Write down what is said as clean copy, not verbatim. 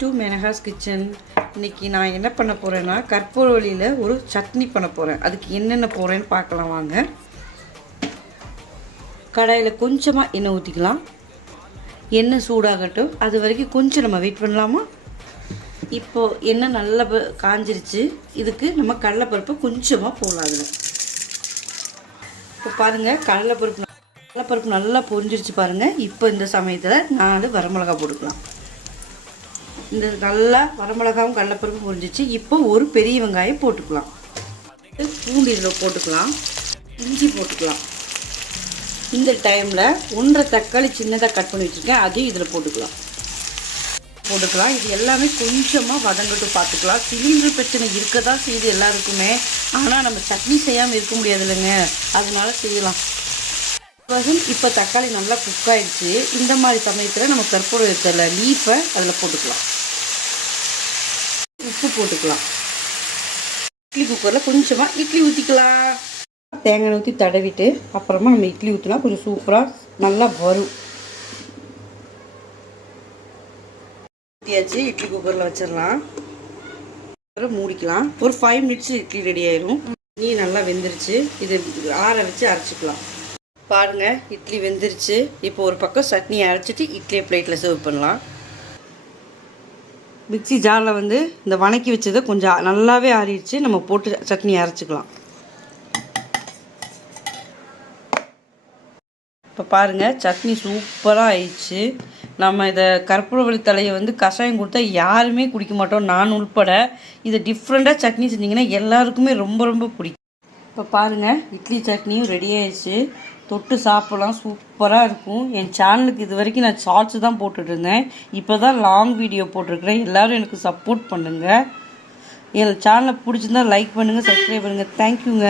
To Menaka's kitchen. இன்றைக்கி நான் என்ன பண்ண போகிறேன்னா கற்பூரவள்ளியில் ஒரு சட்னி பண்ண போகிறேன். அதுக்கு என்னென்ன போகிறேன்னு பார்க்கலாம் வாங்க. கடாயில் கொஞ்சமாக எண்ணெய் ஊற்றிக்கலாம். எண்ணெய் சூடாகட்டும், அது வரைக்கும் கொஞ்சம் நம்ம வெயிட் பண்ணலாமா. இப்போது எண்ணெய் நல்லா காஞ்சிருச்சு. இதுக்கு நம்ம கடலைப்பருப்பு கொஞ்சமாக போடலாம். அதில் இப்போ பாருங்கள், கடலைப்பருப்பு நல்லா பொரிஞ்சிருச்சு பாருங்கள். இப்போ இந்த சமயத்தில் 4 வரமிளகா போட்டுக்கலாம். இந்த நல்லா வரமிளகாவும் கடலைப்பருப்பும் பொரிஞ்சிச்சு. இப்போ ஒரு பெரிய வெங்காயம் போட்டுக்கலாம். பூண்டு இதில் போட்டுக்கலாம். இஞ்சி போட்டுக்கலாம். இந்த டைமில் 1.5 தக்காளி சின்னதாக கட் பண்ணி வச்சுருக்கேன், அதையும் இதில் போட்டுக்கலாம். இது எல்லாமே கொஞ்சமாக வதங்கட்டும் பார்த்துக்கலாம். சிலிண்டர் பிரச்சனை இருக்க தான் செய்யுது எல்லாருக்குமே. ஆனால் நம்ம சட்னி செய்யாமல் இருக்க முடியாது இல்லைங்க, அதனால செய்யலாம். இப்போ தக்காளி நல்லா குக் ஆகிடுச்சு. இந்த மாதிரி சமயத்தில் நம்ம கற்பூரம் இருக்கிற லீஃபை அதில் போட்டுக்கலாம். உப்பு போட்டுக்கலாம். இட்லி குக்கரில் கொஞ்சமாக இட்லி ஊற்றிக்கலாம். தேங்காய் ஊற்றி தடவிட்டு அப்புறமா நம்ம இட்லி ஊற்றினா கொஞ்சம் சூப்பராக நல்லா வரும். ஊற்றியாச்சு, இட்லி குக்கரில் வச்சிடலாம். மூடிக்கலாம். ஒரு 5 மினிட்ஸ் இட்லி ரெடி ஆயிரும். இட்லி நல்லா வெந்துருச்சு. இது ஆற வச்சு அரைச்சிக்கலாம். பாருங்கள், இட்லி வெந்துருச்சு. இப்போ ஒரு பக்கம் சட்னியை அரைச்சிட்டு இட்லியை பிளேட்டில் சர்வ் பண்ணலாம். மிக்ஸி ஜாரில் இந்த வணக்கி வச்சதை கொஞ்சம் நல்லாவே ஆறிடுச்சு. நம்ம போட்டு சட்னி அரைச்சிக்கலாம். இப்போ பாருங்கள், சட்னி சூப்பராக ஆயிடுச்சு. நம்ம இதை கற்பூரவள்ளி தலையை கஷாயம் கொடுத்தா யாருமே குடிக்க மாட்டோம், நான் உள்பட. இதை டிஃப்ரெண்ட்டாக சட்னி செஞ்சிங்கன்னா எல்லாருக்குமே ரொம்ப ரொம்ப பிடிக்கும். இப்போ பாருங்கள், இட்லி சட்னியும் ரெடி ஆயிடுச்சு. தொட்டு சாப்பிடலாம், சூப்பராக இருக்கும். என் சேனலுக்கு இது வரைக்கும் நான் ஷார்ட்ஸ் தான் போட்டுட்ருந்தேன். இப்போ தான் லாங் வீடியோ போட்டிருக்கிறேன். எல்லோரும் எனக்கு சப்போர்ட் பண்ணுங்கள். என் சேனலை பிடிச்சிருந்தா லைக் பண்ணுங்கள், சப்ஸ்கிரைப் பண்ணுங்கள். தேங்க்யூங்க.